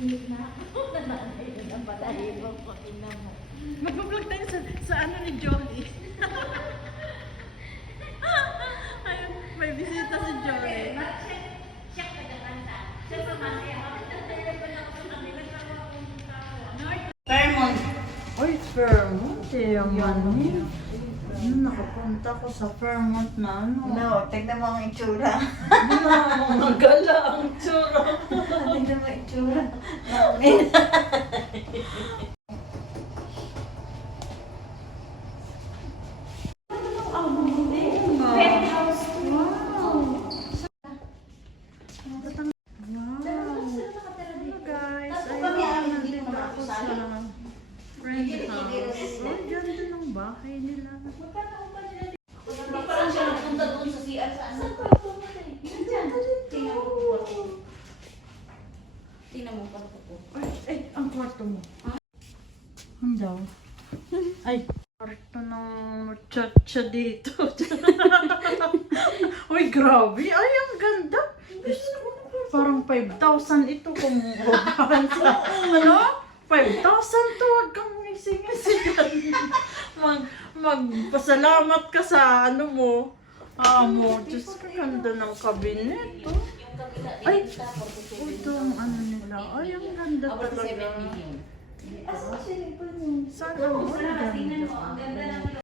Init na ako. Nanay na palahibo ko. Ina mo. Mag-vlog tayo sa ano ni Jolly. Ayun, may bisita si Jolly. Siya ka kanta. Siya pa man kaya. Fairmont. Oy, Fairmont. Yung ano yun. Nakapunta ko sa Fairmont na ano. No, tignan mo ang itsura. Magala ang tsura. Tignan mo ang itsura. Namin. Penthouse. Guys, ayun, nandito ako sa friend house. Oh, ganda ng bahay nila. Hindi pa lang siya nagpunta doon sa CR sa ano. Tingnan mo pa ko. Ay, ang kwarto mo. Ang daw. Ay, kwarto ng muchacha dito. Uy, grabe. Ay, ang ganda. Diyos ko, parang 5,000 ito kung upahan sa, ano? 5,000 to, wag kang ising-ising. Magpasalamat ka sa ano mo. Mo, Diyos ko, ganda ng kabinet. Oh. Ay, ito ang ano nila. Ay, ang ganda talaga. Sana mo, ang ganda.